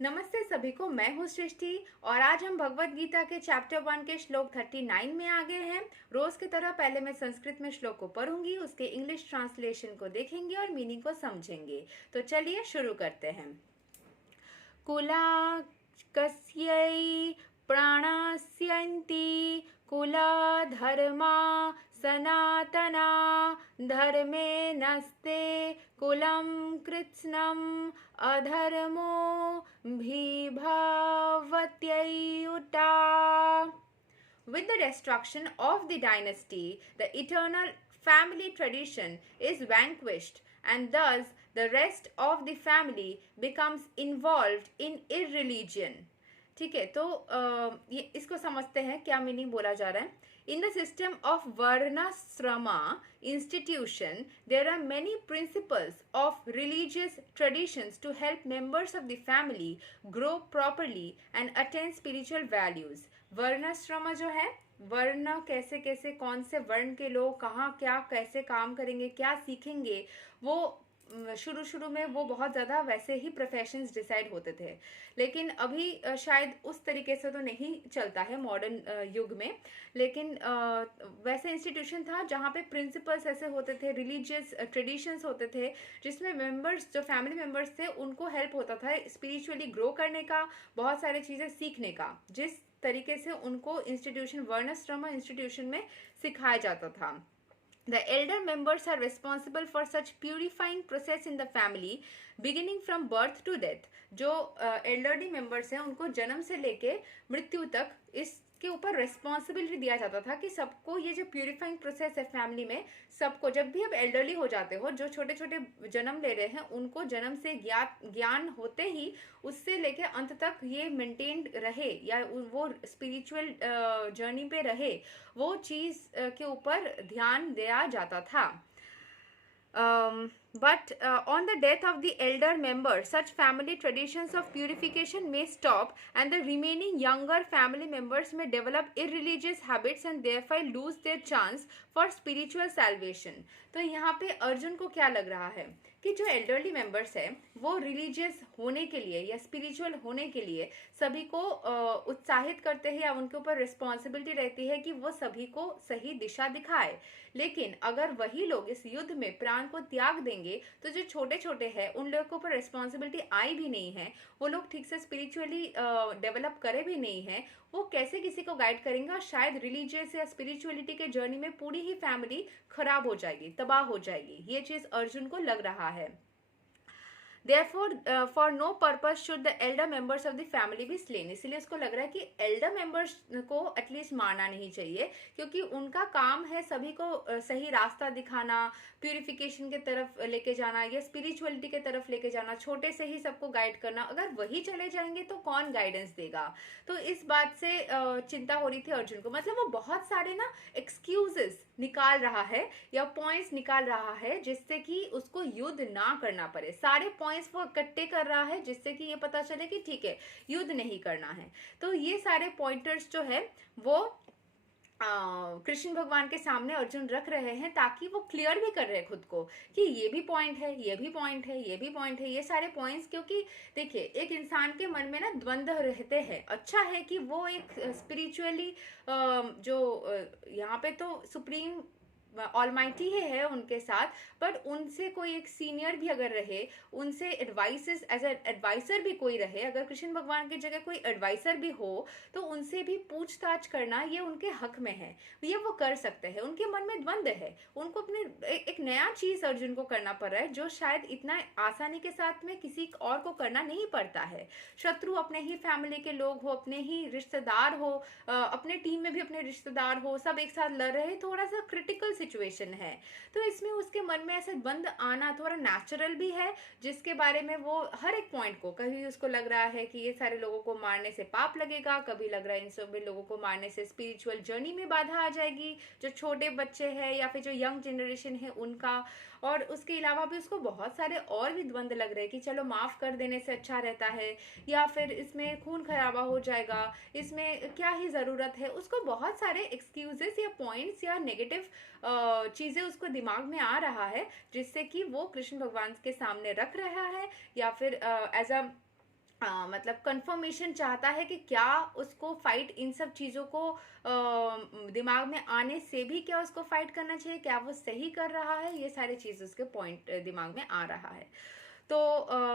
नमस्ते सभी को। मैं हूँ सृष्टि और आज हम भगवत गीता के चैप्टर 1 के श्लोक 39 में आ गए हैं। रोज की तरह पहले मैं संस्कृत में श्लोक को पढ़ूंगी, उसके इंग्लिश ट्रांसलेशन को देखेंगे और मीनिंग को समझेंगे। तो चलिए शुरू करते हैं। कुला कस्यै प्राणास्यन्ति कुला धर्मा सनातना धर्मे नस्ते कुलं कृत्स्नम् अधर्मो विभावत्ययुता. With the destruction of the dynasty, the eternal family tradition is vanquished, and thus the rest of the family becomes involved in irreligion. ठीक है, तो ये इसको समझते हैं क्या मीनिंग बोला जा रहा है. In the system of Varnasrama institution, there are many principles of religious traditions to help members of the family grow properly and attain spiritual values. वर्णाश्रम जो है, वर्ण कैसे कैसे कौन से वर्ण के लोग कहाँ क्या कैसे काम करेंगे, क्या सीखेंगे, वो शुरू में वो बहुत ज़्यादा वैसे ही प्रोफेशंस डिसाइड होते थे. लेकिन अभी शायद उस तरीके से तो नहीं चलता है मॉडर्न युग में. लेकिन वैसे इंस्टीट्यूशन था जहाँ पे प्रिंसिपल्स ऐसे होते थे, रिलीजियस ट्रेडिशंस होते थे, जिसमें मेंबर्स जो फैमिली मेंबर्स थे उनको हेल्प होता था स्पिरिचुअली ग्रो करने का, बहुत सारी चीज़ें सीखने का, जिस तरीके से उनको इंस्टीट्यूशन वर्णाश्रम इंस्टीट्यूशन में सिखाया जाता था. The elder members are responsible for such purifying process in the family beginning from birth to death. जो elderly members हैं उनको जन्म से लेके मृत्यु तक इसके ऊपर रिस्पॉन्सिबिलिटी दिया जाता था कि सबको ये जो प्यूरिफाइंग प्रोसेस है फैमिली में, सबको जब भी अब एल्डरली हो जाते हो, जो छोटे छोटे जन्म ले रहे हैं उनको जन्म से ज्ञान होते ही उससे लेके अंत तक ये मेंटेन्ड रहे या वो स्पिरिचुअल जर्नी पे रहे, वो चीज़ के ऊपर ध्यान दिया जाता था. But on the death of the elder member, such family traditions of purification may stop and the remaining younger family members may develop irreligious habits and therefore lose their chance for spiritual salvation. तो यहाँ पे अर्जुन को क्या लग रहा है कि जो एल्डरली मेंबर्स है वो रिलीजियस होने के लिए या स्पिरिचुअल होने के लिए सभी को उत्साहित करते हैं या उनके ऊपर रिस्पॉन्सिबिलिटी रहती है कि वो सभी को सही दिशा दिखाए. लेकिन अगर वही लोग इस युद्ध में प्राण को त्याग देंगे तो जो छोटे छोटे हैं उन लोगों के ऊपर रिस्पॉन्सिबिलिटी आई भी नहीं है, वो लोग ठीक से स्पिरिचुअली डेवलप करे भी नहीं है, वो कैसे किसी को गाइड करेंगे और शायद रिलीजियस या स्पिरिचुअलिटी के जर्नी में पूरी ही फैमिली खराब हो जाएगी, तबाह हो जाएगी. ये चीज़ अर्जुन को लग रहा है. Therefore, for no purpose should the elder members of the family be slain. इसलिए उसको लग रहा है कि elder members को एटलीस्ट मारना नहीं चाहिए, क्योंकि उनका काम है सभी को सही रास्ता दिखाना, प्यूरिफिकेशन के तरफ लेके जाना या स्पिरिचुअलिटी के तरफ लेके जाना, छोटे से ही सबको गाइड करना. अगर वही चले जाएंगे तो कौन गाइडेंस देगा. तो इस बात से चिंता हो रही थी अर्जुन को. मतलब वो बहुत सारे ना एक्सक्यूजेस निकाल रहा है या पॉइंट्स निकाल रहा है जिससे कि उसको युद्ध ना करना पड़े. सारे पॉइंट्स वो इकट्ठे कर रहा है जिससे कि ये पता चले कि ठीक है युद्ध नहीं करना है. तो ये सारे पॉइंटर्स जो है वो कृष्ण भगवान के सामने अर्जुन रख रहे हैं ताकि वो क्लियर भी कर रहे हैं खुद को कि ये भी पॉइंट है, ये भी पॉइंट है, ये भी पॉइंट है, ये सारे पॉइंट्स. क्योंकि देखिए एक इंसान के मन में ना द्वंद्व रहते हैं. अच्छा है कि वो एक स्पिरिचुअली जो यहाँ पे तो सुप्रीम ऑलमाइटी ही है उनके साथ, बट उनसे कोई एक सीनियर भी अगर रहे, उनसे एडवाइसेस एज ए एडवाइसर भी कोई रहे, अगर कृष्ण भगवान की जगह कोई एडवाइसर भी हो तो उनसे भी पूछताछ करना ये उनके हक में है, ये वो कर सकते हैं. उनके मन में द्वंद्व है, उनको अपने एक नया चीज़ अर्जुन को करना पड़ रहा है जो शायद इतना आसानी के साथ में किसी और को करना नहीं पड़ता है. शत्रु अपने ही फैमिली के लोग हो, अपने ही रिश्तेदार हो, अपने टीम में भी अपने रिश्तेदार हो, सब एक साथ लड़ रहे, थोड़ा सा क्रिटिकल सिचुएशन है. तो इसमें उसके मन में ऐसे बंद आना थोड़ा नेचुरल भी है, जिसके बारे में वो हर एक पॉइंट को, कभी उसको लग रहा है कि ये सारे लोगों को मारने से पाप लगेगा, कभी लग रहा है इन सभी लोगों को मारने से स्पिरिचुअल जर्नी में बाधा आ जाएगी, जो छोटे बच्चे हैं या फिर जो यंग जनरेशन है उनका. और उसके अलावा भी उसको बहुत सारे और भी द्वंद्व लग रहे हैं कि चलो माफ़ कर देने से अच्छा रहता है, या फिर इसमें खून खराबा हो जाएगा, इसमें क्या ही ज़रूरत है. उसको बहुत सारे एक्सक्यूजेस या पॉइंट्स या नेगेटिव चीज़ें उसको दिमाग में आ रहा है, जिससे कि वो कृष्ण भगवान के सामने रख रहा है या फिर एज अ मतलब कंफर्मेशन चाहता है कि क्या उसको फाइट इन सब चीज़ों को दिमाग में आने से भी क्या उसको फाइट करना चाहिए, क्या वो सही कर रहा है, ये सारी चीज़ उसके पॉइंट दिमाग में आ रहा है। तो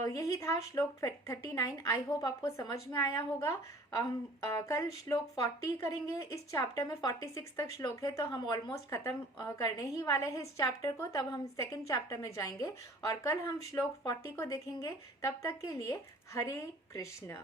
यही था श्लोक 39। आई होप आपको समझ में आया होगा। हम कल श्लोक 40 करेंगे। इस चैप्टर में 46 तक श्लोक है, तो हम ऑलमोस्ट ख़त्म करने ही वाले हैं इस चैप्टर को। तब हम सेकंड चैप्टर में जाएंगे और कल हम श्लोक 40 को देखेंगे। तब तक के लिए हरे कृष्ण।